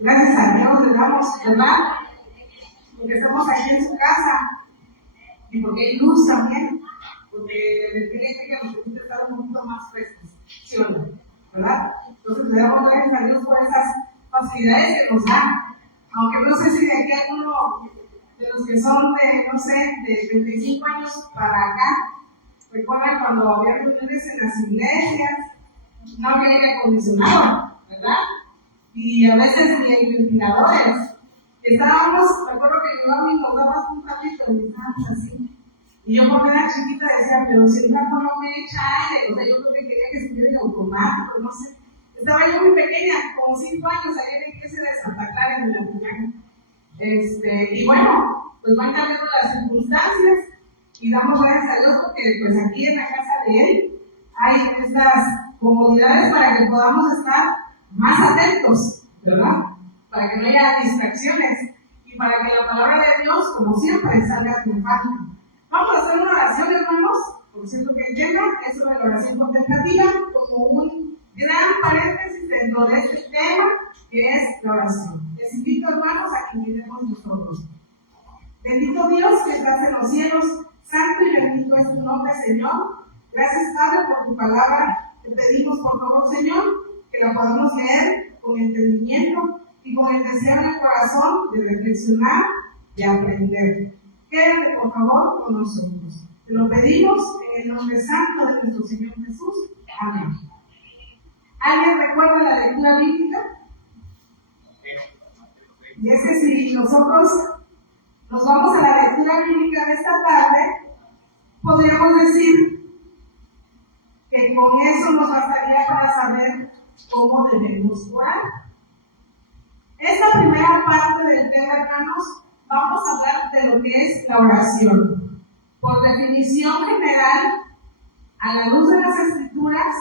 Gracias a Dios le damos, ¿verdad? Porque estamos aquí en su casa y porque hay luz también, porque la energía eléctrica nos permite estar un poquito más frescos, ¿sí o no? ¿Verdad? Entonces le damos gracias a Dios por esas facilidades que nos da. Aunque no sé si de aquí alguno de los que son de, no sé, de 35 años para acá, recuerdan cuando había reuniones en las iglesias, no había aire acondicionado, ¿verdad? Y a veces ni hay ventiladores. Estábamos, recuerdo que mi mami nos daba un cambio y estábamos así. Y yo cuando era chiquita decía, pero si el gato no me echa aire, o sea, yo creo que quería que estuviera en automático, no sé. Estaba yo muy pequeña, como 5 años, ahí en la iglesia de Santa Clara en la mañana. Y bueno, pues van cambiando las circunstancias y damos gracias a Dios porque pues aquí en la casa de Él hay estas comodidades para que podamos estar más atentos, ¿verdad? Para que no haya distracciones y para que la palabra de Dios, como siempre, salga triunfante. Vamos a hacer una oración, hermanos. Por cierto que el tema es una oración contemplativa, como un gran paréntesis dentro de este tema que es la oración. Les invito, hermanos, a que miremos nosotros. Bendito Dios que estás en los cielos, santo y bendito es tu nombre, Señor. Gracias, Padre, por tu palabra. Te pedimos, por favor, Señor, que la podamos leer con entendimiento y con el deseo en el corazón de reflexionar y aprender. Quédate, por favor, con nosotros. Te lo pedimos en el nombre santo de nuestro Señor Jesús. Amén. ¿Alguien recuerda la lectura bíblica? Y es que si nosotros nos vamos a la lectura bíblica de esta tarde, podríamos decir que con eso nos bastaría para saber cómo debemos orar. Esta primera parte del tema, hermanos, vamos a hablar de lo que es la oración. Por definición general, a la luz de las Escrituras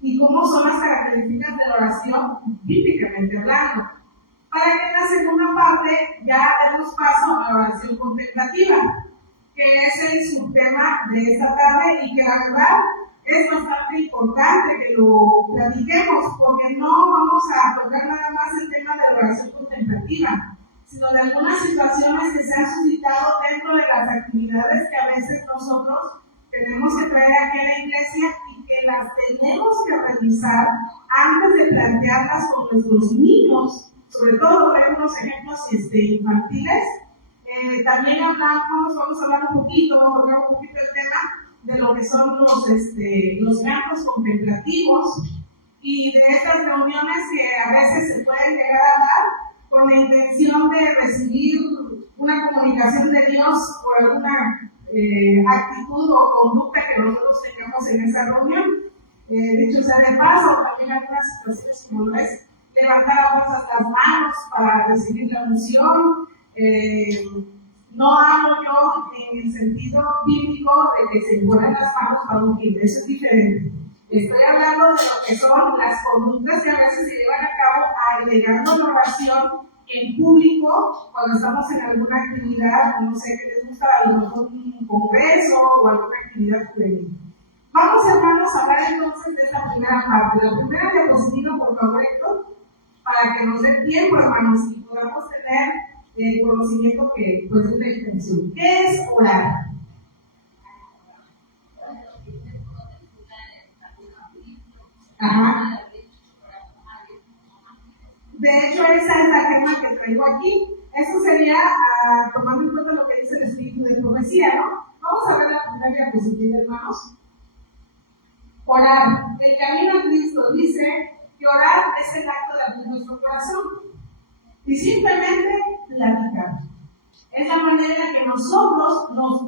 y cómo son las características de la oración, bíblicamente hablando. Para que en la segunda parte ya demos paso a la oración contemplativa, que es el subtema de esta tarde y que la verdad es bastante importante que lo platiquemos, porque no vamos a tocar nada más el tema de la oración contemplativa, sino de algunas situaciones que se han suscitado dentro de las actividades que a veces nosotros tenemos que traer aquí a la iglesia y que las tenemos que revisar antes de plantearlas con nuestros niños, sobre todo por algunos ejemplos infantiles. También vamos a hablar un poquito el tema de lo que son los cantos contemplativos y de estas reuniones que a veces se pueden llegar a dar con la intención de recibir una comunicación de Dios por alguna actitud o conducta que nosotros tengamos en esa reunión. Dicho sea de paso, también hay algunas situaciones como lo es levantar a fuerzas las manos para recibir la unción. No hablo yo en el sentido bíblico de que se ponen las manos para ungir, eso es diferente. Estoy hablando de lo que son las conductas que a veces se llevan a cabo agregando la oración en público cuando estamos en alguna actividad, no sé qué les gusta, a lo mejor un congreso o alguna actividad juvenil. Vamos, hermanos, a hablar entonces de esta primera parte. La primera diapositiva, por favor, Héctor, para que nos dé tiempo, hermanos, y podamos tener el conocimiento que pues es la intención. ¿Qué es orar? Ajá. De hecho, esa es la tema que traigo aquí. Eso sería tomando en cuenta lo que dice el espíritu de profecía, ¿no? Vamos a ver la primera diapositiva, hermanos. Orar. El camino a Cristo dice que orar es el acto de abrir nuestro corazón y simplemente platicar. Es la manera en que nosotros nos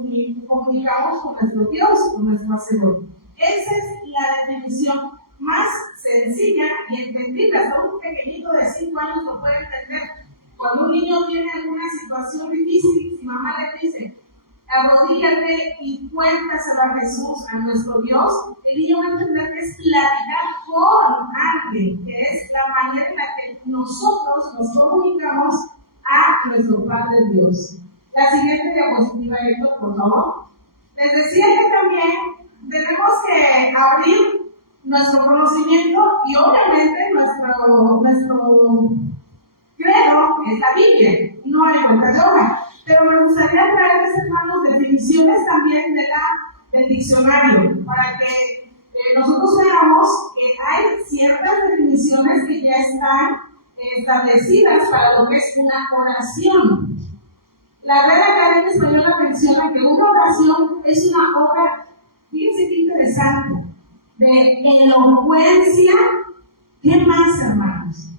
comunicamos con nuestro Dios, con nuestro Hacedor. Esa es la definición más sencilla y entendible. Hasta un pequeñito de 5 años lo puede entender. Cuando un niño tiene alguna situación difícil, si mamá le dice, arrodíllate y cuéntaselo a Jesús, a nuestro Dios, el niño va a entender que es platicar con alguien, que es la manera en la que nosotros nos comunicamos a nuestro Padre Dios. La siguiente diapositiva, Héctor, por favor. Les decía que también tenemos que abrir nuestro conocimiento y obviamente nuestro creo es la Biblia, no hay vuelta de hoja. Pero me gustaría traerles, hermanos, definiciones también del diccionario, para que nosotros veamos que hay ciertas definiciones que ya están establecidas para lo que es una oración. La Real Academia Española menciona que una oración es una obra, fíjense qué interesante, de elocuencia. ¿Qué más, hermanos?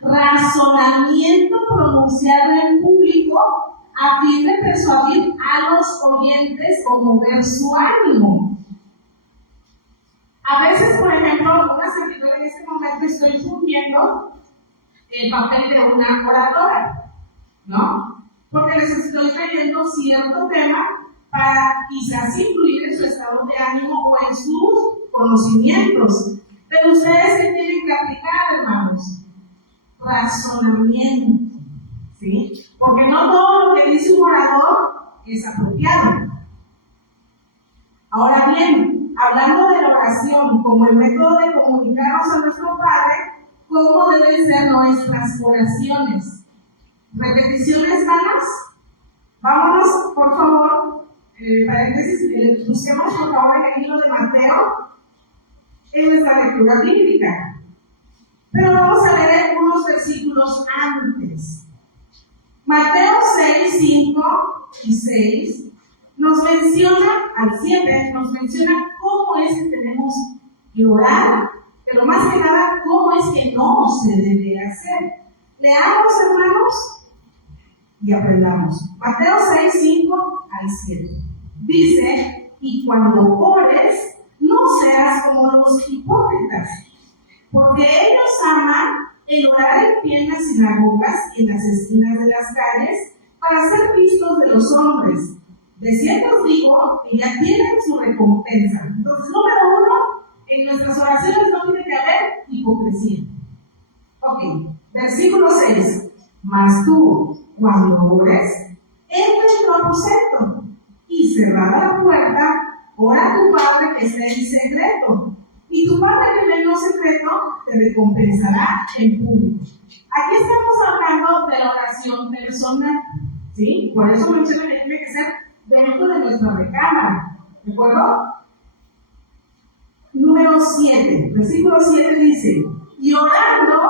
Razonamiento pronunciado en público a fin de persuadir a los oyentes o mover su ánimo. A veces, por ejemplo, una servidora en este momento estoy fungiendo el papel de una oradora, ¿no? Porque les estoy trayendo cierto tema para quizás influir en su estado de ánimo o en sus conocimientos. Pero ustedes se tienen que aplicar, hermanos, razonamiento, ¿sí? Porque no todo lo que dice un orador es apropiado. Ahora bien, hablando de la oración como el método de comunicarnos a nuestro Padre, ¿cómo deben ser nuestras oraciones? ¿Repeticiones vanas? Vámonos, por favor, paréntesis, busquemos por favor en el libro de Mateo, en nuestra lectura bíblica. Pero vamos a leer unos versículos antes. Mateo 6, 5 y 6 nos menciona, al 7, nos menciona cómo es que tenemos que orar, pero más que nada, cómo es que no se debe hacer. Leamos, hermanos, y aprendamos. Mateo 6, 5 al 7. Dice, y cuando ores, no seas como los hipócritas, porque ellos aman el orar en pie en las sinagogas y en las esquinas de las calles para ser vistos de los hombres. De cierto os digo que ya tienen su recompensa. Entonces, número uno, en nuestras oraciones no tiene que haber hipocresía. Ok, versículo 6. Mas tú, cuando ores, entra en tu aposento y cerrada la puerta, ora a tu Padre que está en secreto, y tu Padre que ve en lo secreto te recompensará en público. Aquí estamos hablando de la oración personal, ¿sí? Por eso menciono que tiene que ser dentro de nuestra recámara, ¿de acuerdo? Número 7, versículo 7 dice, y orando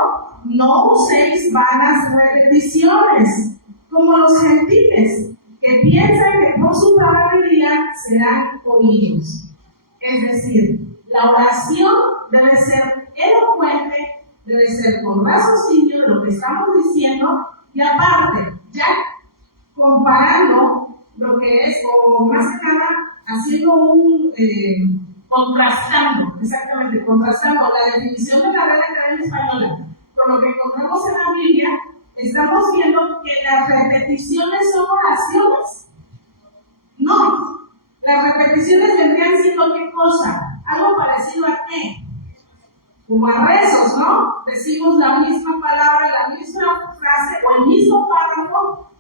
no uséis vanas repeticiones, como los gentiles, que piensan que por su palabrería serán oídos. Es decir, la oración debe ser elocuente, debe ser con raciocinio de lo que estamos diciendo, y aparte, ya comparando lo que es, o más que nada, haciendo contrastando, exactamente, contrastando la definición de la Real Academia Española con lo que encontramos en la Biblia, estamos viendo que las repeticiones son oraciones. No, las repeticiones vendrían siendo ¿qué cosa? Algo parecido a qué? Como a rezos, ¿no? Decimos la misma palabra, la misma frase o el mismo párrafo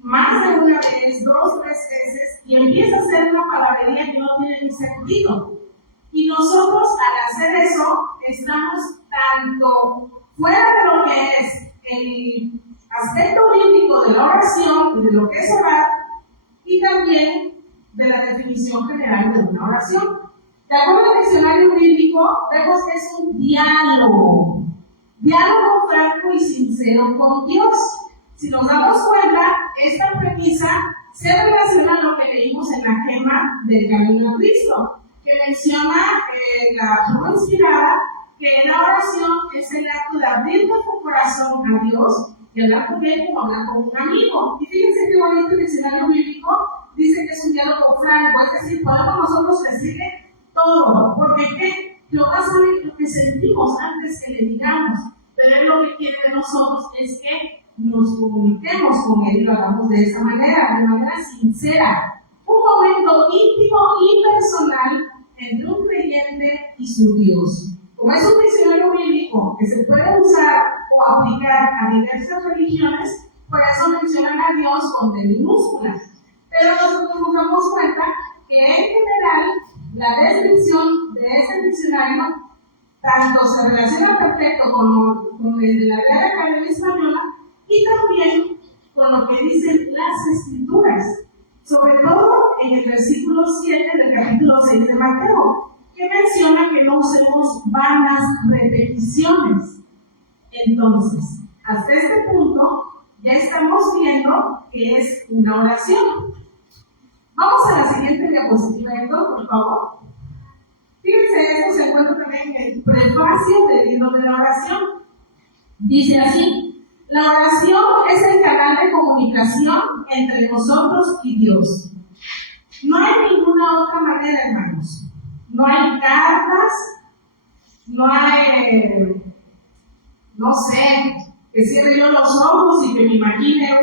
más de una vez, 2, 3 veces, y empieza a ser una palabrería que no tiene ni sentido. Y nosotros, al hacer eso, estamos tanto fuera de lo que es el aspecto bíblico de la oración y de lo que es orar, y también de la definición general de una oración. De acuerdo al diccionario bíblico, vemos que es un diálogo franco y sincero con Dios. Si nos damos cuenta, esta premisa se relaciona a lo que leímos en la gema del Camino a Cristo, que menciona la forma inspirada que la oración es el acto de abrir nuestro corazón a Dios y hablar con Él como hablar con un amigo. Y fíjense qué bonito el diccionario bíblico dice que es un diálogo franco, es decir, podemos nosotros decirle todo, porque Jehová sabe lo que sentimos antes que le digamos, pero Él lo que quiere de nosotros es que nos comuniquemos con Él y lo hagamos de esa manera, de manera sincera. Un momento íntimo y personal entre un creyente y su Dios. Como es un diccionario bíblico que se puede usar o aplicar a diversas religiones, por eso mencionan a Dios con D minúscula. Pero nosotros nos damos cuenta que en general la descripción de este diccionario tanto se relaciona perfecto con el de la Real Academia Española y con lo que dicen las Escrituras, sobre todo en el versículo 7 del capítulo 6 de Mateo, que menciona que no usemos vanas repeticiones. Entonces, hasta este punto, ya estamos viendo que es una oración. Vamos a la siguiente diapositiva, Héctor, por favor. Fíjense, esto se encuentra también en el prefacio del libro de la oración. Dice así: la oración es el canal de comunicación entre nosotros y Dios. No hay ninguna otra manera, hermanos. No hay cartas, no hay, no sé, que cierre yo los ojos y que me imagine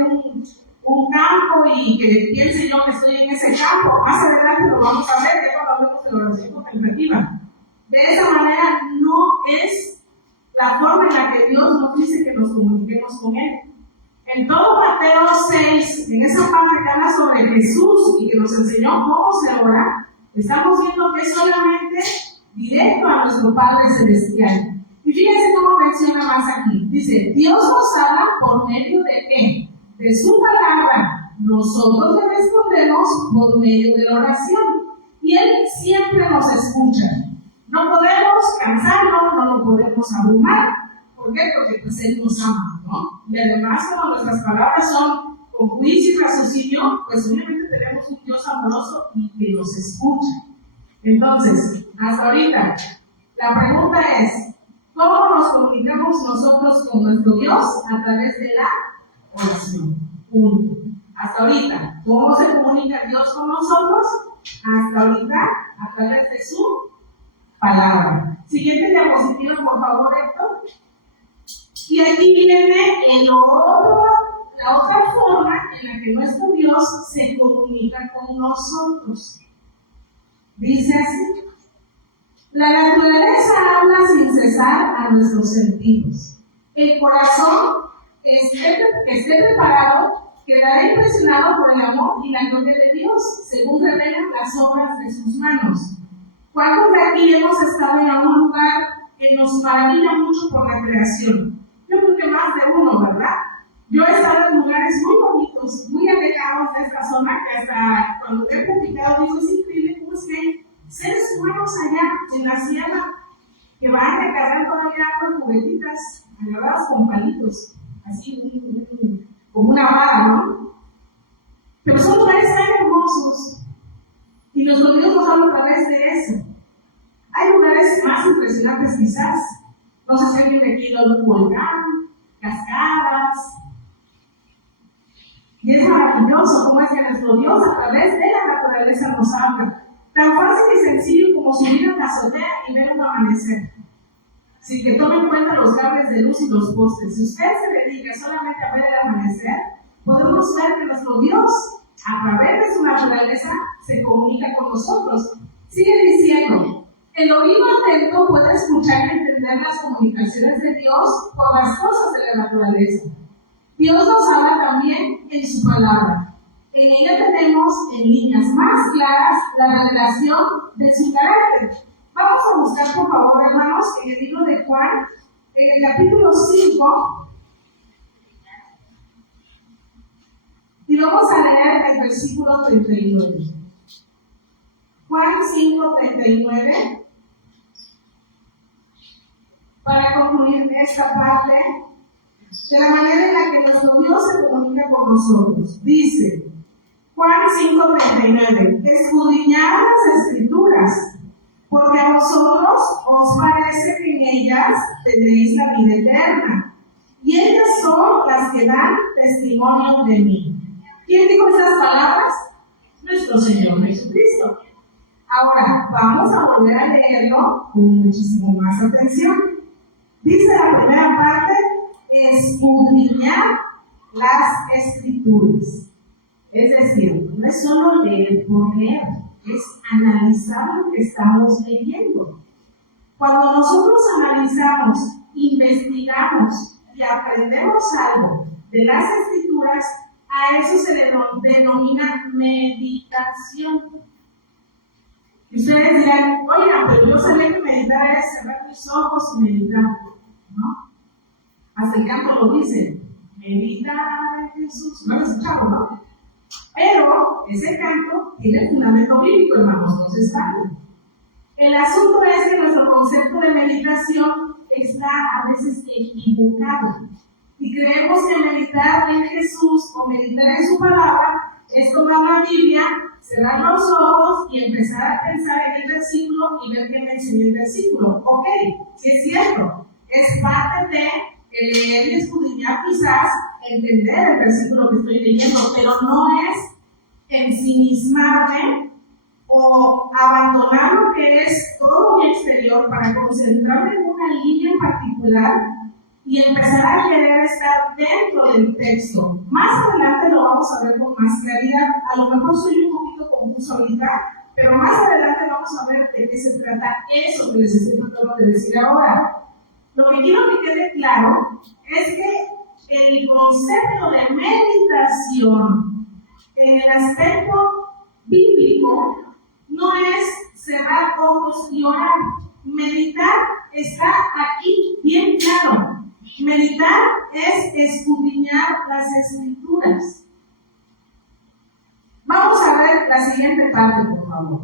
un campo y que piense yo que estoy en ese campo. Más adelante lo vamos a ver, ya cuando hablemos de la oración contemplativa. De esa manera no es la forma en la que Dios nos dice que nos comuniquemos con Él. En todo Mateo 6, en esa parte que habla sobre Jesús y que nos enseñó cómo se ora, estamos viendo que es solamente directo a nuestro Padre Celestial. Y fíjense cómo menciona más aquí. Dice, Dios nos habla por medio de ¿qué? De su palabra. Nosotros le respondemos por medio de la oración. Y Él siempre nos escucha. No podemos cansarnos, no lo podemos abrumar. ¿Por qué? Porque pues Él nos ama, ¿no? Y además, cuando nuestras palabras son con juicio y raciocinio, pues obviamente tenemos un Dios amoroso y que nos escucha. Entonces, hasta ahorita, la pregunta es, ¿cómo nos comunicamos nosotros con nuestro Dios? A través de la oración. Punto. Hasta ahorita, ¿cómo se comunica Dios con nosotros? Hasta ahorita, a través de su palabra. Siguiente diapositiva, por favor, Héctor. Y aquí viene la otra forma en la que nuestro Dios se comunica con nosotros. Dice así: la naturaleza habla sin cesar a nuestros sentidos. El corazón que esté preparado quedará impresionado por el amor y la gloria de Dios, según revelan las obras de sus manos. ¿Cuántos de aquí hemos estado en algún lugar que nos maravilla mucho por la creación? Yo creo que más de uno, ¿verdad? Yo he estado en lugares muy bonitos, muy alejados de esta zona, que hasta cuando he platicado digo, es increíble cómo es que hay seres humanos allá en la sierra que van a recargar todavía con juguetitas agarradas con palitos, así como una vara, ¿no? Pero son lugares tan hermosos y nuestro Dios nos habla a través de eso. Hay lugares más impresionantes quizás. No sé si alguien de aquí lo ve, un volcán, cascadas. Y es maravilloso cómo es que nuestro Dios a través de la naturaleza nos habla. Tan fácil y sencillo como subir a la azotea y ver un amanecer. Sin que tome en cuenta los cables de luz y los postes. Si usted se dedica solamente a ver el amanecer, podemos ver que nuestro Dios, a través de su naturaleza, se comunica con nosotros. Sigue diciendo, el oído atento puede escuchar y entender las comunicaciones de Dios por las cosas de la naturaleza. Dios nos habla también en su palabra. En ella tenemos, en líneas más claras, la revelación de su carácter. Vamos a buscar, por favor, hermanos, en el libro de Juan, en el capítulo 5, y vamos a leer el versículo 39. Juan 5, 39. Para concluir esta parte, de la manera en la que nuestro Dios se comunica con nosotros. Dice, Juan 5:39, escudriñad las Escrituras, porque a vosotros os parece que en ellas tendréis la vida eterna, y ellas son las que dan testimonio de mí. ¿Quién dijo esas palabras? Nuestro Señor Jesucristo. Ahora, vamos a volver a leerlo con muchísimo más atención. Dice la primera parte, escudriñar las Escrituras. Es decir, no es solo leer por leer, es analizar lo que estamos leyendo. Cuando nosotros analizamos, investigamos y aprendemos algo de las Escrituras, a eso se le denomina meditación. Y ustedes dirán, oiga, pero yo sabía que meditar es cerrar mis ojos y meditar, ¿no? Hasta el canto lo dice, meditar en Jesús. ¿Lo han escuchado, no? Pero ese canto tiene fundamento bíblico, hermanos, no se extrañen. El asunto es que nuestro concepto de meditación está a veces equivocado. Y creemos que meditar en Jesús o meditar en su palabra es tomar la Biblia, cerrar los ojos y empezar a pensar en el versículo y ver qué me enseña el versículo. Ok, sí es cierto. Es parte de leer y escudriñar, quizás entender el versículo que estoy leyendo, pero no es ensimismarme o abandonar lo que es todo mi exterior para concentrarme en una línea en particular y empezar a querer estar dentro del texto. Más adelante lo vamos a ver con más claridad. A lo mejor soy un poquito confuso ahorita, pero más adelante vamos a ver de qué se trata eso que les estoy tratando de decir ahora. Lo que quiero que quede claro es que el concepto de meditación en el aspecto bíblico no es cerrar ojos y orar. Meditar está aquí bien claro. Meditar es escudriñar las Escrituras. Vamos a ver la siguiente parte, por favor.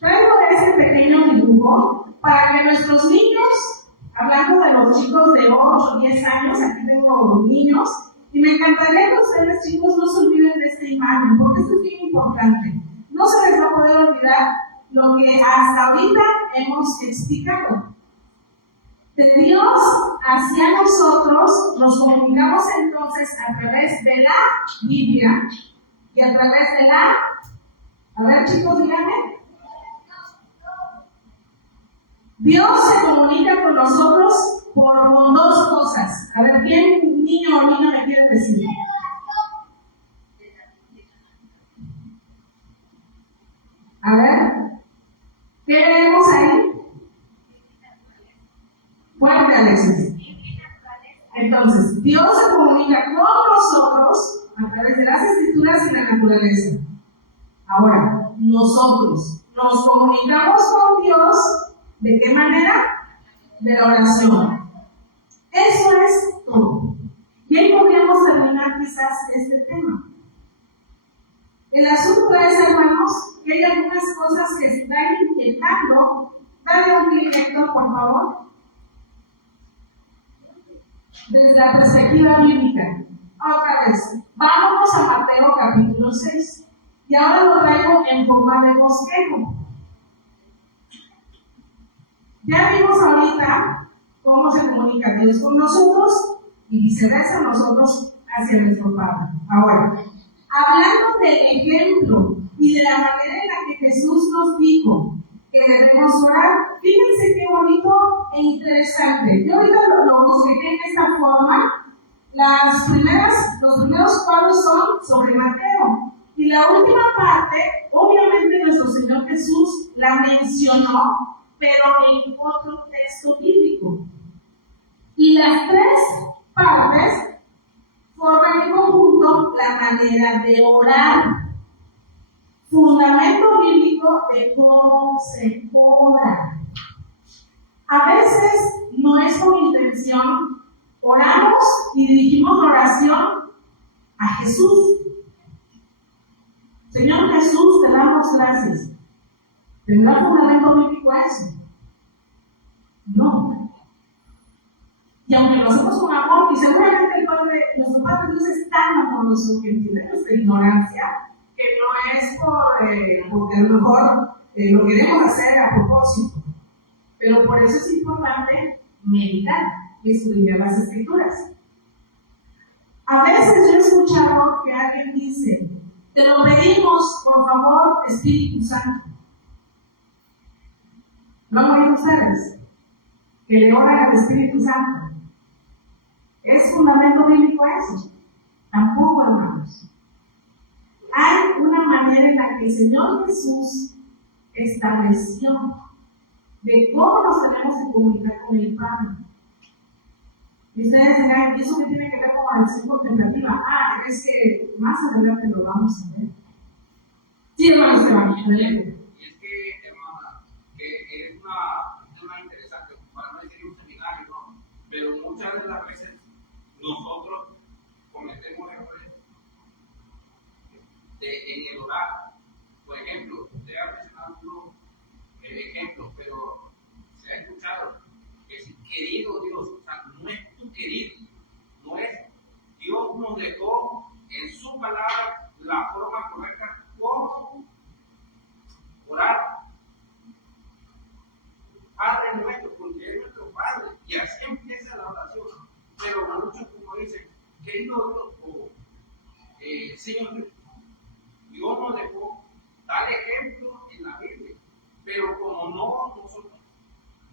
Traigo este pequeño dibujo para que nuestros niños, hablando de los chicos de 8 o 10 años, aquí tengo niños, y me encantaría que ustedes, chicos, no se olviden de esta imagen, porque esto es bien importante. No se les va a poder olvidar lo que hasta ahorita hemos explicado. De Dios hacia nosotros nos comunicamos entonces a través de la Biblia y a través de la... A ver, chicos, díganme. Dios se comunica con nosotros con dos cosas. A ver, ¿quién niño o niña me quiere decir? A ver, ¿qué leemos ahí? Fuerte, Alexis. Entonces, Dios se comunica con nosotros a través de las Escrituras y la naturaleza. Ahora, nosotros nos comunicamos con Dios, ¿de qué manera? De la oración. Eso es todo. Y ahí podríamos terminar quizás este tema. El asunto es, hermanos, que hay algunas cosas que se están inquietando. Dale un clic, Héctor, por favor. Desde la perspectiva bíblica. Otra vez, vámonos a Mateo capítulo 6. Y ahora lo traigo en forma de bosquejo. Ya vimos ahorita cómo se comunica Dios con nosotros y viceversa nosotros hacia nuestro Padre. Ahora, hablando del ejemplo y de la manera en la que Jesús nos dijo que debemos orar, fíjense qué bonito e interesante. Yo ahorita lo bosquejé en esta forma. Los primeros cuadros son sobre Mateo. Y la última parte, obviamente nuestro Señor Jesús la mencionó, pero en otro texto bíblico. Y las tres partes forman en conjunto la manera de orar. Fundamento bíblico de cómo se ora. A veces no es con intención, oramos y dirigimos la oración a Jesús. Señor Jesús, te damos gracias. ¿Tendrá fundamento bíblico eso? No. Y aunque lo hacemos con amor, y seguramente nuestro Padre Dios es tan amoroso que entiende nuestra ignorancia, que no es porque a lo mejor lo queremos hacer a propósito. Pero por eso es importante meditar y estudiar las Escrituras. A veces yo he escuchado que alguien dice: te lo pedimos, por favor, Espíritu Santo. ¿Lo han oído ustedes? Que le oran al Espíritu Santo. ¿Es fundamento bíblico eso? Tampoco, hermanos. Hay una manera en la que el Señor Jesús estableció de cómo nos tenemos que comunicar con el Padre. Y ustedes dirán, ¿y eso qué tiene que ver con la acción contemplativa? Es que más adelante lo vamos a ver. Sí, hermano Esteban, adelante. Y es que, hermana, que es un tema interesante, para no decir un seminario, ¿no? Pero muchas de las veces nosotros cometemos errores en el hogar. Por ejemplo, usted ha mencionado unos ejemplos, pero se ha escuchado que es querido Dios, o sea, no es tu querido, no es. Dios nos dejó en su palabra la forma correcta como orar. Padre nuestro, porque es nuestro Padre, y así empieza la oración. Pero muchos, como dicen, querido Dios, o Señor, Dios nos dejó tal ejemplo en la Biblia, pero como nosotros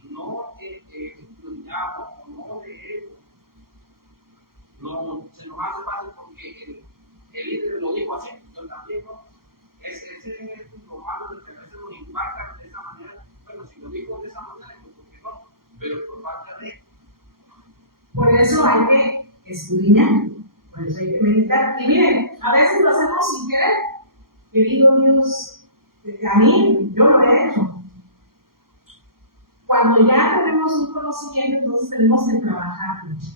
no estudiamos o no leemos, se nos hace fácil porque el líder lo dijo así, yo también no. Ese es lo malo de que a veces nos impacta de esa manera. Bueno, si lo dijo de esa manera, pues porque no, pero por falta de. Por eso hay que estudiar, por eso hay que meditar. Y miren, a veces lo hacemos sin querer. Querido Dios, a mí, yo lo he hecho. Cuando ya tenemos un conocimiento, entonces tenemos que trabajar mucho.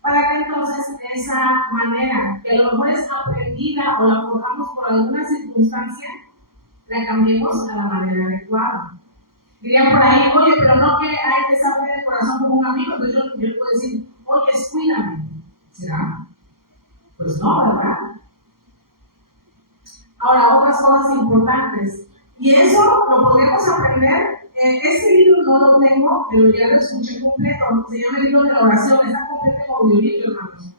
Para que entonces esa manera, que a lo mejor es aprendida o la forjamos por alguna circunstancia, la cambiemos a la manera adecuada. Dirían por ahí, oye, pero no que hay que saber de corazón como un amigo, entonces yo puedo decir, oye, cuídame. ¿Será? Pues no, ¿verdad? Ahora, otras cosas importantes. Y eso lo podemos aprender. Este libro no lo tengo, pero ya lo escuché completo. Se llama el libro de la oración. Está completo en audiolibro, hermanos.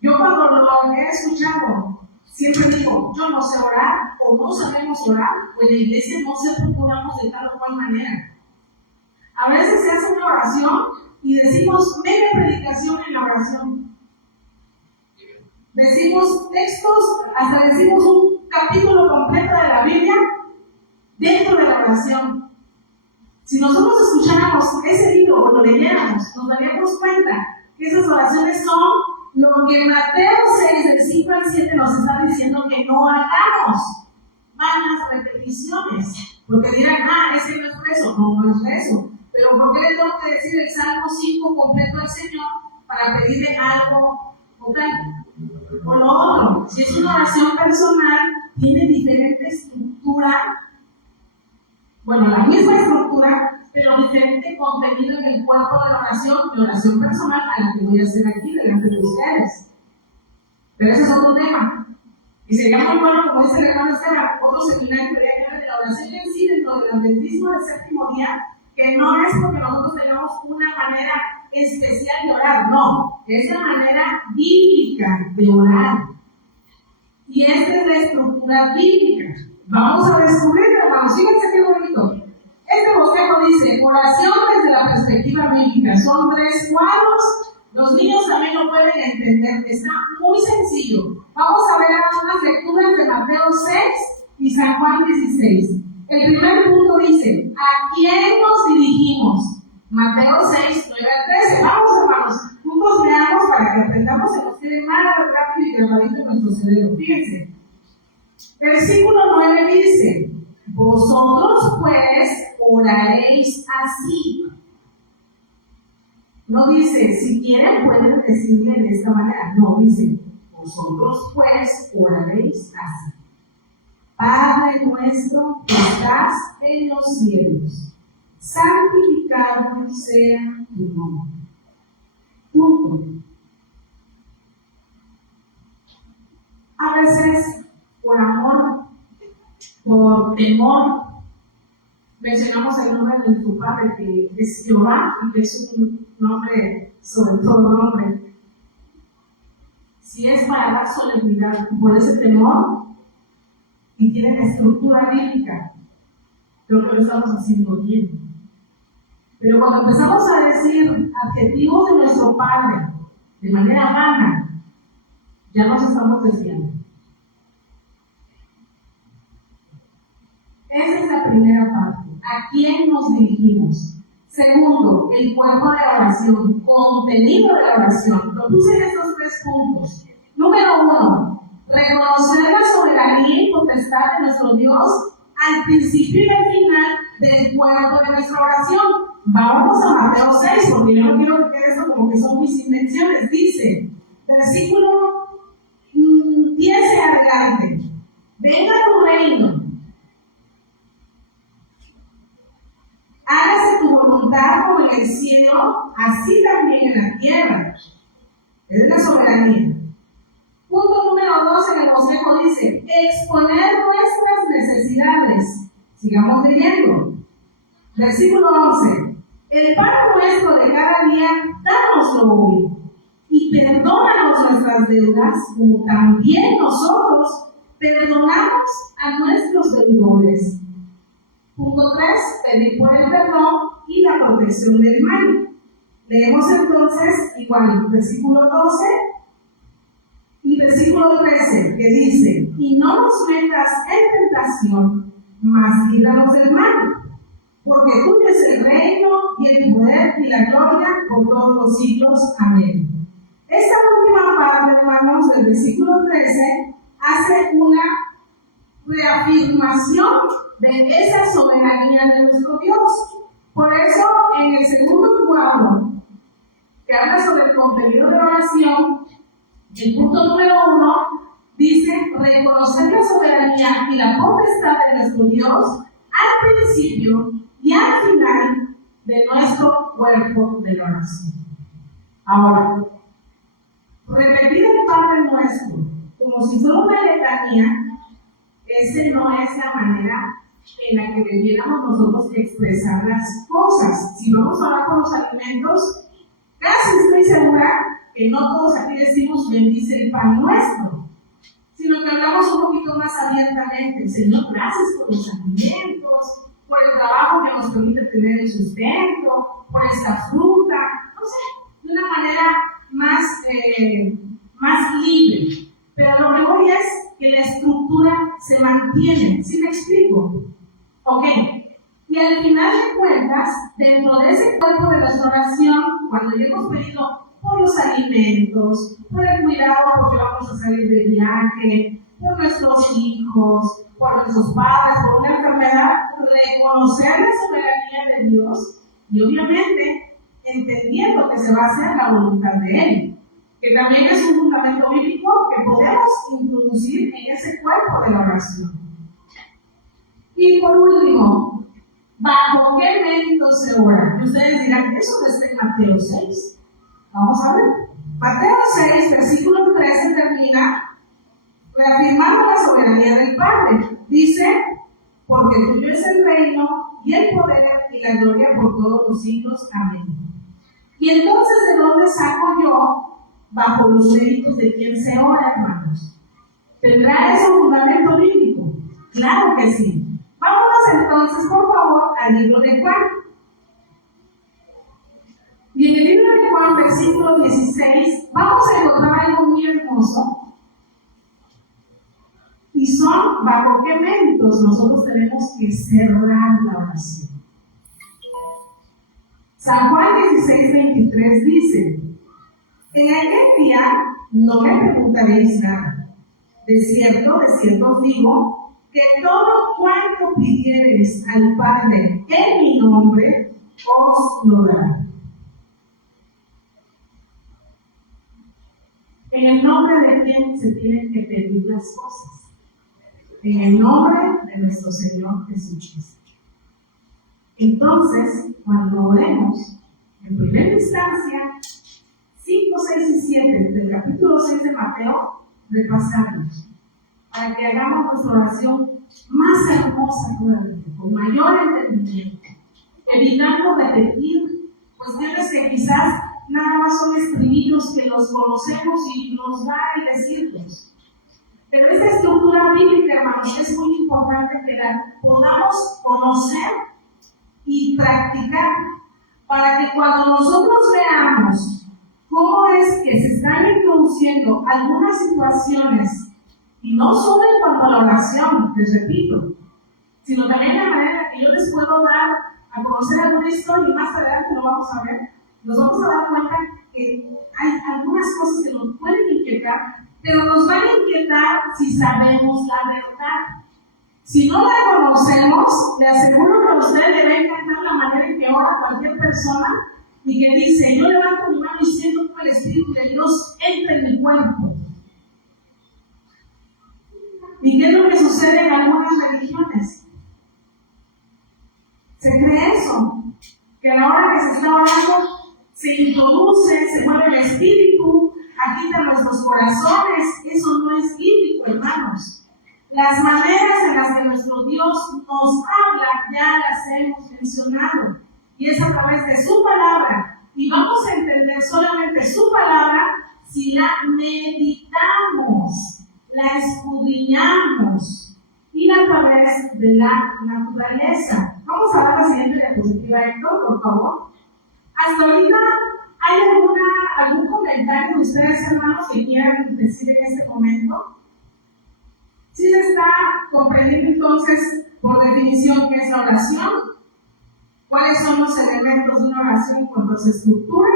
Yo cuando lo he escuchado, siempre digo, yo no sé orar, o no sabemos orar, o en la iglesia no se procuramos de tal o cual manera. A veces se hace una oración y decimos media predicación en la oración. Decimos textos, hasta decimos un capítulo completo de la Biblia dentro de la oración. Si nosotros escucháramos ese libro o lo leyéramos, nos daríamos cuenta que esas oraciones son lo que Mateo 6, del 5 al 7 nos está diciendo que no hagamos. Vanas repeticiones. Porque dirán, ese no es eso. No es eso. Pero ¿por qué le tengo que decir el Salmo 5 completo al Señor para pedirle algo o tal? O lo otro, si es una oración personal, tiene diferente estructura, bueno, la misma estructura, pero diferente contenido en el cuerpo de la oración, mi oración personal a la que voy a hacer aquí delante de ustedes. Pero ese es otro tema. Y sería muy bueno, como dice el hermano Esteban, otro seminario que hablar de la oración en sí dentro del adventismo del séptimo día, que no es porque nosotros tengamos una manera especial de orar, no, es la manera bíblica de orar. Y esta es la estructura bíblica. Vamos a descubrir, hermanos, fíjense qué bonito. Este bosquejo dice, oración desde la perspectiva bíblica. Son 3 cuadros. Los niños también lo pueden entender. Está muy sencillo. Vamos a ver algunas lecturas de Mateo 6 y San Juan 16. El primer punto dice, ¿a quién nos dirigimos? Mateo 6, 9 al 13. Vamos, hermanos, juntos leamos para que aprendamos, se nos quede más rápido y grabadito en nuestro cerebro. Fíjense. Versículo 9 dice, vosotros pues oraréis así. No dice, si quieren pueden decirle de esta manera. No, dice, vosotros pues oraréis así. Padre nuestro que estás en los cielos, santificado sea tu nombre. Punto. A veces, por amor, por temor, mencionamos el nombre de nuestro Padre, que es Jehová, y que es un nombre, sobre todo nombre. Si es para dar solemnidad por ese temor, y tiene la estructura bíblica, creo que lo estamos haciendo bien. Pero cuando empezamos a decir adjetivos de nuestro Padre de manera vana, ya nos estamos desviando. Esa es la primera parte. ¿A quién nos dirigimos? Segundo, el cuerpo de la oración, contenido de la oración. Lo puse en estos 3 puntos. Número 1, reconocer la soberanía y potestad de nuestro Dios al principio y al final del cuerpo de nuestra oración. Vamos a Mateo 6, porque yo no quiero que quede esto como que son mis invenciones. Dice, versículo 10 en adelante: venga tu reino, hágase tu voluntad como en el cielo, así también en la tierra. Es la soberanía. Punto número 2 en el consejo dice, exponer nuestras necesidades. Sigamos leyendo. Versículo 11. El pan nuestro de cada día, dánoslo hoy. Y perdónanos nuestras deudas, como también nosotros perdonamos a nuestros deudores. Punto 3. Pedir por el perdón y la protección del mal. Leemos entonces igual versículo 12 y versículo 13, que dice, y no nos metas en tentación, mas líbranos del mal, porque tuyo es el reino y el poder y la gloria por todos los siglos. Amén. Esta última parte, hermanos, del versículo 13, hace una reafirmación de esa soberanía de nuestro Dios. Por eso, en el segundo cuadro, que habla sobre el contenido de la oración, el punto número 1 dice reconocer la soberanía y la potestad de nuestro Dios al principio y al final de nuestro cuerpo de la oración. Ahora, repetir el Padre Nuestro como si fuera una letanía, esa no es la manera en la que debiéramos nosotros expresar las cosas. Si vamos a hablar con los alimentos, casi estoy segura que no todos aquí decimos bendice el pan nuestro, sino que hablamos un poquito más abiertamente. Señor, gracias por los alimentos, por el trabajo que nos permite tener el sustento, por esta fruta, no sé, de una manera más libre. Pero lo mejor es que la estructura se mantiene. ¿Sí me explico? Ok. Y al final de cuentas, dentro de ese cuerpo de nuestra oración, cuando ya hemos pedido por los alimentos, por el cuidado porque vamos a salir de viaje, por nuestros hijos, por nuestros padres, por una enfermedad, reconocer la soberanía de Dios y obviamente entendiendo que se va a hacer la voluntad de Él, que también es un fundamento bíblico que podemos introducir en ese cuerpo de la oración. Y por último, ¿bajo qué mérito se ora? Y ustedes dirán, eso no está en Mateo 6. Vamos a ver. Mateo 6, versículo 13 termina reafirmando la soberanía del Padre. Dice, porque tuyo es el reino y el poder y la gloria por todos los siglos. Amén. Y entonces, ¿de dónde saco yo bajo los méritos de quien se ora, hermanos? ¿Tendrá eso un fundamento bíblico? Claro que sí. Vámonos entonces, por favor, al libro de Juan. Y en el libro de Juan, versículo 16, vamos a encontrar algo muy hermoso. Y son bajo qué méritos nosotros tenemos que cerrar la oración. San Juan 16, 23 dice, en aquel día no me preguntaréis nada. De cierto os digo, que todo cuanto pidiereis al Padre en mi nombre, os lo dará. ¿En el nombre de quién se tienen que pedir las cosas? En el nombre de nuestro Señor Jesucristo. Entonces, cuando oremos, en primera instancia, 5, 6 y 7 del capítulo 6 de Mateo, repasarlos, para que hagamos nuestra oración más hermosa todavía, con mayor entendimiento, evitando repetir cuestiones que quizás nada más son estribillos que los conocemos y nos va a decirlos. Pero esta estructura bíblica, hermanos, es muy importante que la podamos conocer y practicar, para que cuando nosotros veamos cómo es que se están introduciendo algunas situaciones, y no solo en cuanto a la oración, les repito, sino también la manera que yo les puedo dar a conocer alguna historia, y más adelante lo vamos a ver, nos vamos a dar cuenta que hay algunas cosas que nos pueden inquietar, pero nos van a inquietar si sabemos la verdad. Si no la conocemos, le aseguro que a usted le va a encantar la manera en que ora cualquier persona y que dice, yo levanto mi mano y siento como el Espíritu de Dios entra en mi cuerpo. ¿Y qué es lo que sucede en algunas religiones? Se cree eso, que a la hora que se está orando se introduce, se mueve el Espíritu, agita nuestros corazones. Eso no es bíblico, hermanos. Las maneras en las que nuestro Dios nos habla ya las hemos mencionado, y es a través de su palabra, y vamos a entender solamente su palabra si la meditamos, la escudriñamos, y a través de la naturaleza. Vamos a dar la siguiente diapositiva, Héctor, por favor. Hasta ahorita, ¿hay algún comentario de ustedes, hermanos, que quieran decir en este momento? ¿Sí se está comprendiendo entonces, por definición, qué es la oración? ¿Cuáles son los elementos de una oración cuando se estructura?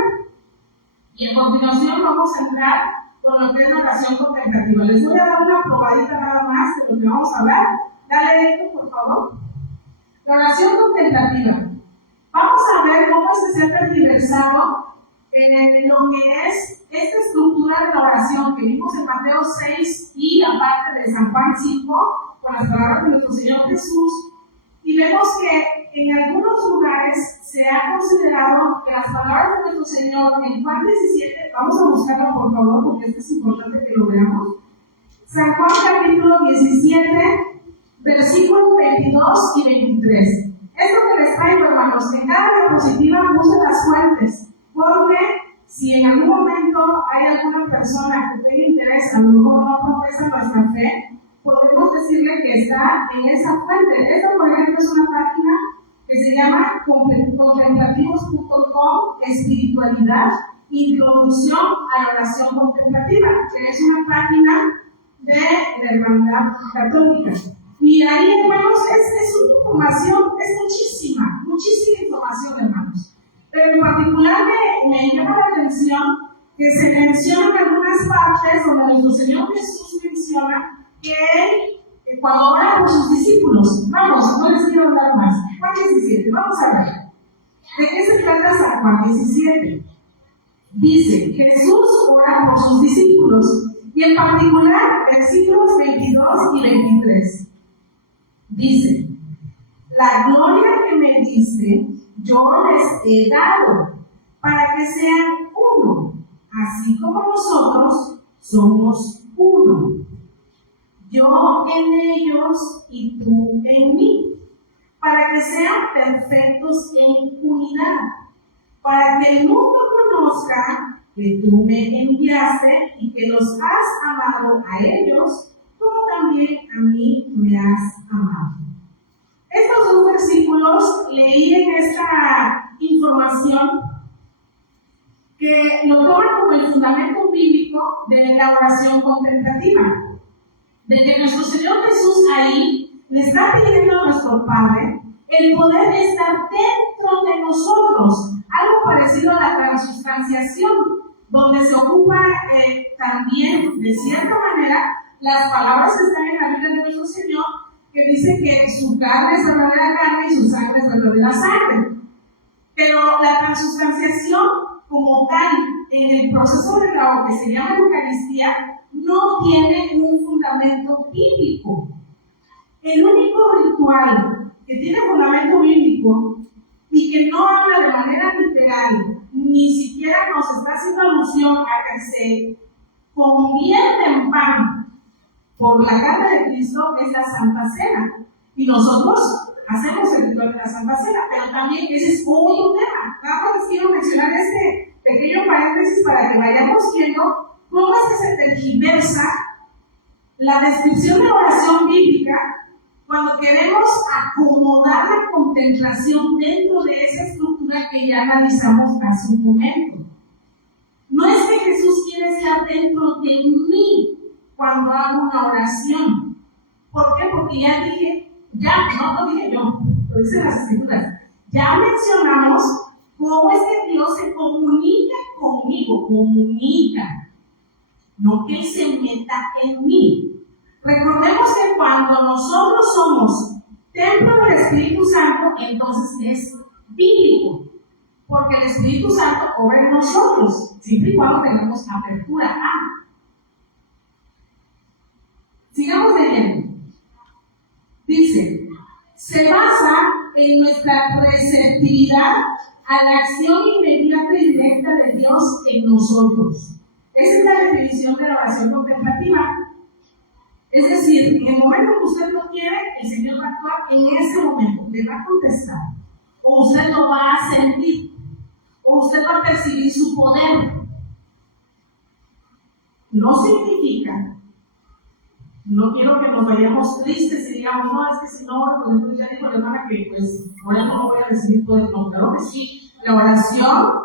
Y a continuación vamos a entrar con lo que es la oración contemplativa. Les voy a dar una probadita nada más de lo que vamos a hablar. Dale esto, por favor. La oración contemplativa. Vamos a ver cómo se ha tergiversado en lo que es esta estructura de la oración que vimos en Mateo 6 y aparte de San Juan 5 con las palabras de nuestro Señor Jesús, y vemos que en algunos lugares se ha considerado que las palabras de nuestro Señor en Juan 17, vamos a buscarlo por favor porque esto es importante que lo veamos. San Juan capítulo 17 versículos 22 y 23. Es lo que les traigo, hermanos. En cada diapositiva puse las fuentes, porque si en algún momento hay alguna persona que tenga interés, a lo mejor no profesa nuestra fe, podemos decirle que está en esa fuente. Esta, por ejemplo, es una página que se llama contemplativos.com, espiritualidad, introducción a la oración contemplativa, que es una página de la Hermandad Católica. Y ahí, hermanos, es una información, es muchísima información, hermanos. Pero en particular me llama la atención que se mencionan algunas partes donde nuestro Señor Jesús menciona que Él, cuando ora por sus discípulos, vamos, no les quiero hablar más. Juan 17, vamos a ver. ¿De qué se trata San Juan 17? Dice, Jesús ora por sus discípulos, y en particular, versículos 22 y 23. Dice, la gloria que me diste, yo les he dado, para que sean uno, así como nosotros somos uno. Yo en ellos y tú en mí, para que sean perfectos en unidad, para que el mundo conozca que tú me enviaste y que los has amado a ellos, como también a mí me has amado. Estos dos versículos leí en esta información que lo toman como el fundamento bíblico de la oración contemplativa, de que nuestro Señor Jesús ahí le está pidiendo a nuestro Padre el poder estar dentro de nosotros, algo parecido a la transustanciación, donde se ocupa también, de cierta manera, las palabras que están en la Biblia de nuestro Señor, que dice que su carne es verdadera carne y su sangre es verdadera sangre. Pero la transustanciación, como tal, en el proceso de lo que se llama Eucaristía, no tiene un fundamento bíblico. El único ritual que tiene fundamento bíblico y que no habla de manera literal, ni siquiera nos está haciendo alusión a que se convierte en pan por la carne de Cristo, es la Santa Cena. Y nosotros hacemos el ritual de la Santa Cena, pero también ese es otro tema. Nada más les quiero mencionar este pequeño paréntesis para que vayamos viendo cómo es que se tergiversa la descripción de oración bíblica cuando queremos acomodar la contemplación dentro de esa estructura que ya analizamos hace un momento. No es que Jesús quiere estar dentro de mí cuando hago una oración. ¿Por qué? Porque ya dije, no lo dije yo, lo dicen las escrituras, ya mencionamos cómo es que Dios se comunica conmigo, no que Él se meta en mí. Recordemos que cuando nosotros somos templo del Espíritu Santo, entonces es bíblico, porque el Espíritu Santo obra en nosotros, siempre y cuando tengamos apertura a. Sigamos leyendo. Dice, se basa en nuestra receptividad a la acción inmediata y directa de Dios en nosotros. Esa es la definición de la oración contemplativa. Es decir, en el momento que usted lo quiere, el Señor va a actuar en ese momento, le va a contestar, o usted lo va a sentir, o usted va a percibir su poder. No significa, no quiero que nos vayamos tristes y digamos, no, es que si no, por ejemplo, ya dijo la hermana que pues ahora no voy a recibir poder. No, claro que sí, la oración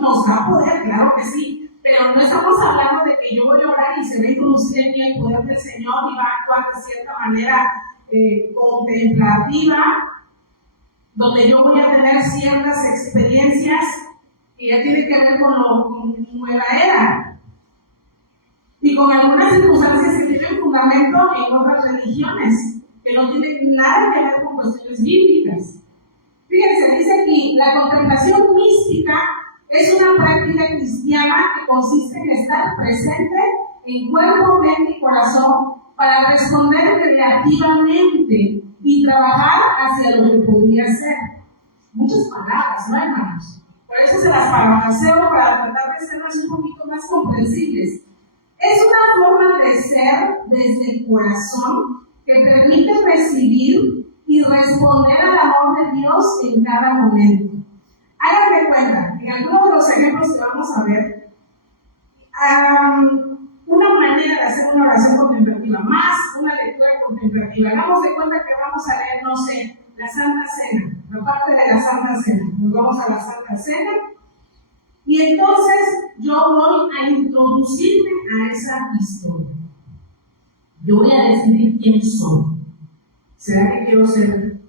nos da poder, claro que sí. Pero no estamos hablando de que yo voy a orar y se va a introducir en mí el poder del Señor y va a actuar de cierta manera contemplativa, donde yo voy a tener ciertas experiencias que ya tienen que ver con nueva era y con algunas circunstancias que tienen fundamento en otras religiones, que no tienen nada que ver con cuestiones bíblicas. Fíjense, dice aquí, la contemplación mística es una práctica cristiana que consiste en estar presente en cuerpo, mente y corazón para responder creativamente y trabajar hacia lo que podría ser. Muchas palabras, ¿no, hermanos? Por eso se las parafraseo para tratar de ser un poquito más comprensibles. Es una forma de ser desde el corazón que permite recibir y responder al amor de Dios en cada momento. Háganme cuenta, en algunos de los ejemplos que vamos a ver, una manera de hacer una oración contemplativa, más una lectura contemplativa. Hagamos de cuenta que vamos a leer, no sé, la Santa Cena, la parte de la Santa Cena. Nos vamos a la Santa Cena y entonces yo voy a introducirme a esa historia. Yo voy a decidir quién soy. ¿Será que quiero ser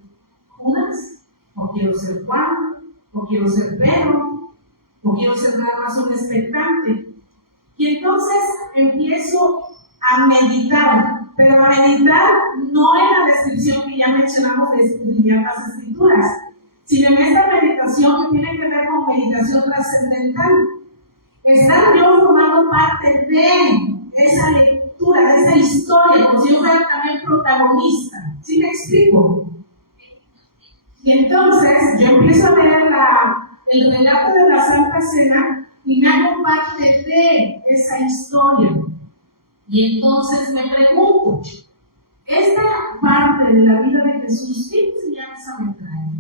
Judas? ¿O quiero ser Juan? ¿O quiero ser Pedro? ¿O quiero ser nada más un expectante? Y entonces empiezo a meditar, pero a meditar no en la descripción que ya mencionamos de escudriñar las Escrituras, sino en esta meditación que tiene que ver con meditación trascendental. Estar yo formando parte de esa lectura, de esa historia, como si yo fuera también protagonista. ¿Sí me explico? Y entonces yo empiezo a leer el relato de la Santa Cena y me hago parte de esa historia. Y entonces me pregunto, esta parte de la vida de Jesús, ¿qué enseñanza me trae?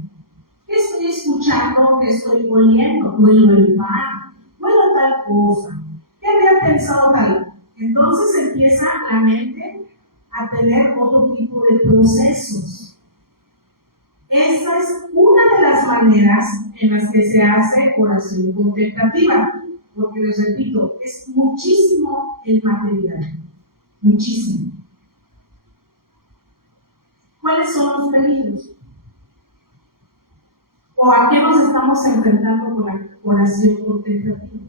¿Qué estoy escuchando? ¿Qué estoy oyendo? ¿Huelo el pan? ¿Huelo tal cosa? ¿Qué había pensado tal? Entonces empieza la mente a tener otro tipo de procesos. Esta es una de las maneras en las que se hace oración contemplativa, porque les repito, es muchísimo el material, muchísimo. ¿Cuáles son los peligros? ¿O a qué nos estamos enfrentando con la oración contemplativa?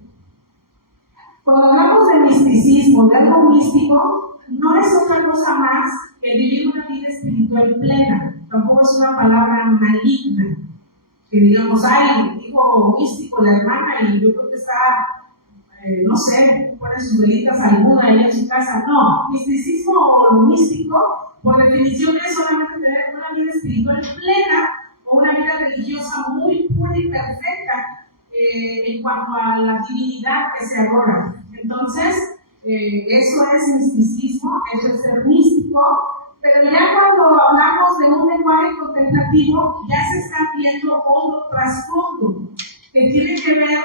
Cuando hablamos de misticismo, de algo místico, no es otra cosa más que vivir una vida espiritual plena. Tampoco es una palabra maligna, que digamos, ay, dijo místico la hermana y yo creo que está, no sé, pone sus velitas alguna ahí en su casa. No, misticismo o lo místico, por definición es solamente tener una vida espiritual plena o una vida religiosa muy pura y perfecta en cuanto a la divinidad que se adora. Entonces, eso es misticismo, eso es ser místico. Pero ya cuando hablamos de un lenguaje contemplativo, ya se está viendo otro trasfondo que tiene que ver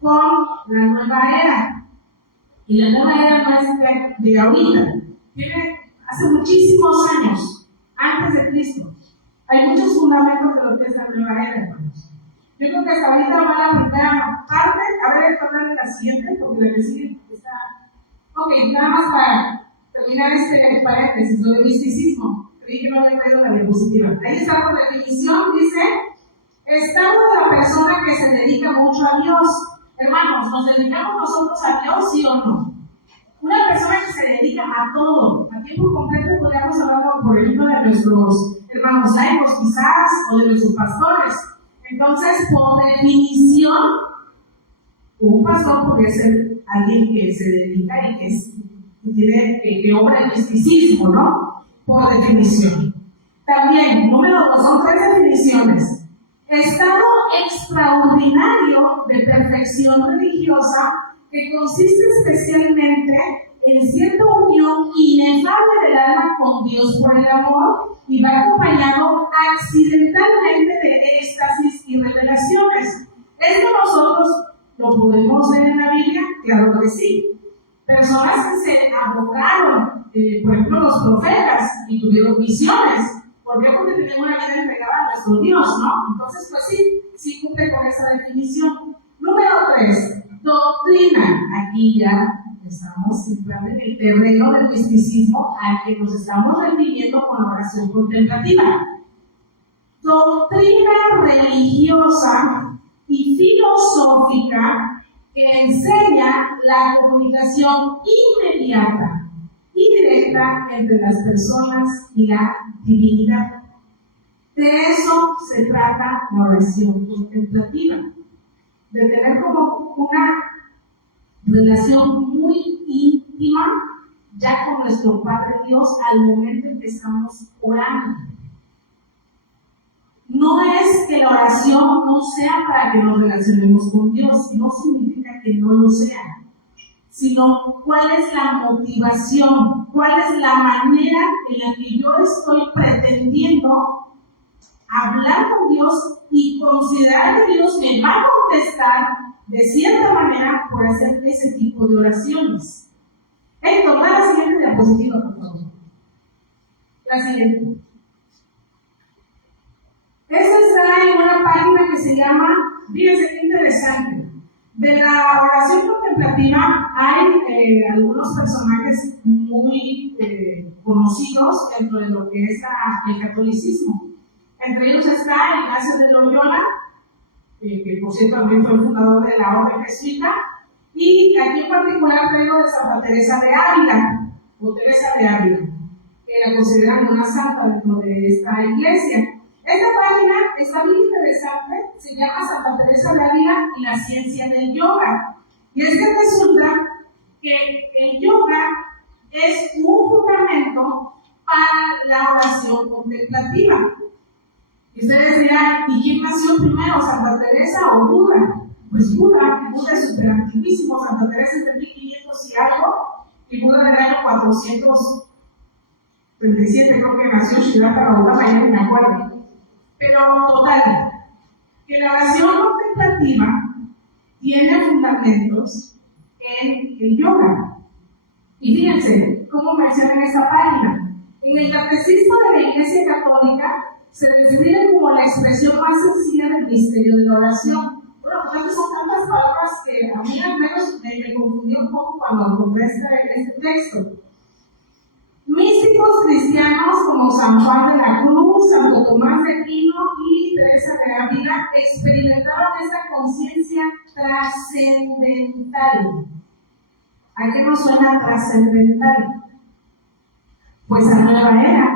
con la nueva era. Y la nueva era no es de ahorita, tiene hace muchísimos años, antes de Cristo. Hay muchos fundamentos de lo que es la nueva era, hermanos. Yo creo que hasta ahorita va la primera parte, a ver, tornar la siguiente, porque la que sigue está. Ok, nada más para terminar este paréntesis, lo de misticismo. Creí que no había traído la diapositiva. Ahí está la definición, dice, estado de la persona que se dedica mucho a Dios. Hermanos, ¿nos dedicamos nosotros a Dios, sí o no? Una persona que se dedica a todo, a tiempo completo, podríamos hablar, por ejemplo, de nuestros hermanos laicos, quizás, o de nuestros pastores. Entonces, por definición, un pastor podría ser alguien que se dedica y que obra el misticismo, ¿no? Por definición. También, número 2, son 3 definiciones. Estado extraordinario de perfección religiosa que consiste especialmente en cierta unión inefable del alma con Dios por el amor y va acompañado accidentalmente de éxtasis y revelaciones. ¿Esto nosotros lo podemos ver en la Biblia? Claro que sí. Personas que se abocaron, por ejemplo, los profetas y tuvieron visiones. ¿Por qué? Porque tenían una vida entregada a nuestro Dios, ¿no? Entonces, pues sí cumple con esa definición. Número 3, doctrina. Aquí ya estamos entrando en el terreno del misticismo al que nos estamos refiriendo con la oración contemplativa. Doctrina religiosa y filosófica que enseña la comunicación inmediata y directa entre las personas y la divinidad. De eso se trata la oración contemplativa, de tener como una relación muy íntima ya con nuestro Padre Dios al momento en que estamos orando. No es que la oración no sea para que nos relacionemos con Dios, no significa que no lo sea, sino cuál es la motivación, cuál es la manera en la que yo estoy pretendiendo hablar con Dios y considerar que Dios me va a contestar de cierta manera por hacer ese tipo de oraciones. Héctor, va a la siguiente diapositiva, por favor. La siguiente. Esta está en una página que se llama, fíjense qué interesante, de la oración contemplativa hay algunos personajes muy conocidos dentro de lo que es el catolicismo. Entre ellos está Ignacio de Loyola, que por cierto también fue el fundador de la orden jesuita, y aquí en particular traigo de Santa Teresa de Ávila, o Teresa de Ávila, que la consideran una santa dentro de esta iglesia. Esta página está muy interesante, se llama Santa Teresa de Ávila y la ciencia del yoga. Y es que resulta que el yoga es un fundamento para la oración contemplativa. Y ustedes dirán, ¿y quién nació primero, Santa Teresa o Buda? Pues Buda es súper antiguísimo, Santa Teresa es de 1500 y algo, y Buda del año 437, creo que nació en Siddhartha Gautama, ya no me acuerdo. Pero total, que la oración contemplativa tiene fundamentos en el yoga. Y fíjense cómo mencionan esta página. En el Catecismo de la Iglesia Católica se describe como la expresión más sencilla del misterio de la oración. Bueno, pues son tantas palabras que a mí al menos me confundió un poco cuando encontré este texto. Místicos cristianos como San Juan de la Cruz, Santo Tomás de Aquino y Teresa de Ávila experimentaron esta conciencia trascendental. ¿A qué nos suena trascendental? Pues a nueva era.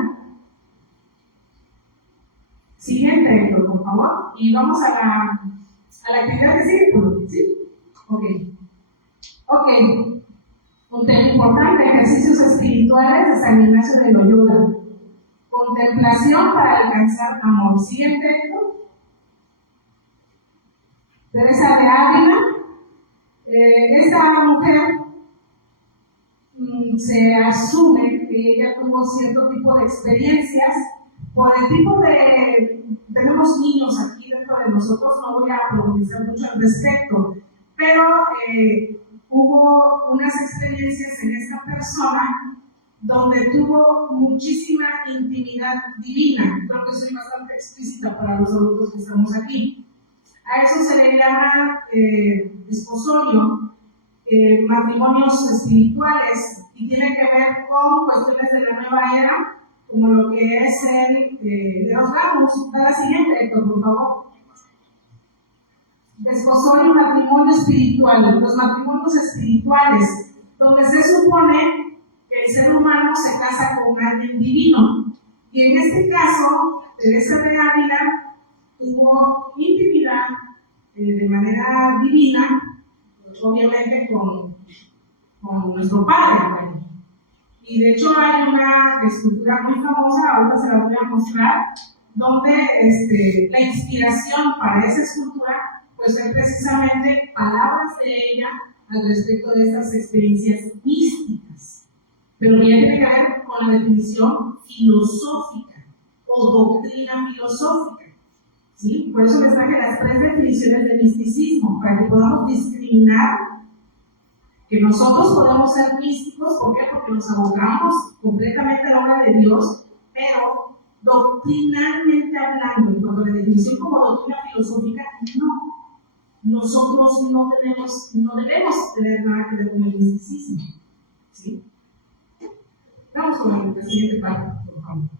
Siguiente, Héctor, por favor. Y vamos a la actividad que sigue, ¿sí? Ok. Un tema importante, ejercicios espirituales de San Ignacio de Loyola. Contemplación para alcanzar amor. Siguiente, Héctor. Teresa de Ávila. Esta mujer se asume que ella tuvo cierto tipo de experiencias por el tipo de... Tenemos niños aquí dentro de nosotros, no voy a profundizar mucho al respecto, pero hubo unas experiencias en esta persona donde tuvo muchísima intimidad divina. Creo que soy bastante explícita para los adultos que estamos aquí. A eso se le llama desposorio, matrimonios espirituales, y tiene que ver con cuestiones de la nueva era, como lo que es el de los ramos. Da la siguiente, Héctor, por favor. Desposorio y matrimonio espiritual. Los matrimonios espirituales donde se supone que el ser humano se casa con alguien divino. Y en este caso, Teresa de Ávila tuvo intimidad de manera divina, obviamente con nuestro Padre. Y de hecho hay una escultura muy famosa, ahora se la voy a mostrar, donde la inspiración para esa escultura pues es precisamente palabras de ella al respecto de estas experiencias místicas. Pero ya tiene que ver con la definición filosófica o doctrina filosófica. ¿Sí? Por eso les traje las 3 definiciones de misticismo, para que podamos discriminar que nosotros podemos ser místicos. ¿Por qué? Porque nos abocamos completamente a la obra de Dios, pero doctrinalmente hablando, en cuanto a la definición como doctrina filosófica, no. Nosotros no debemos tener nada que ver con el misticismo. ¿Sí? Vamos con la siguiente parte, por favor.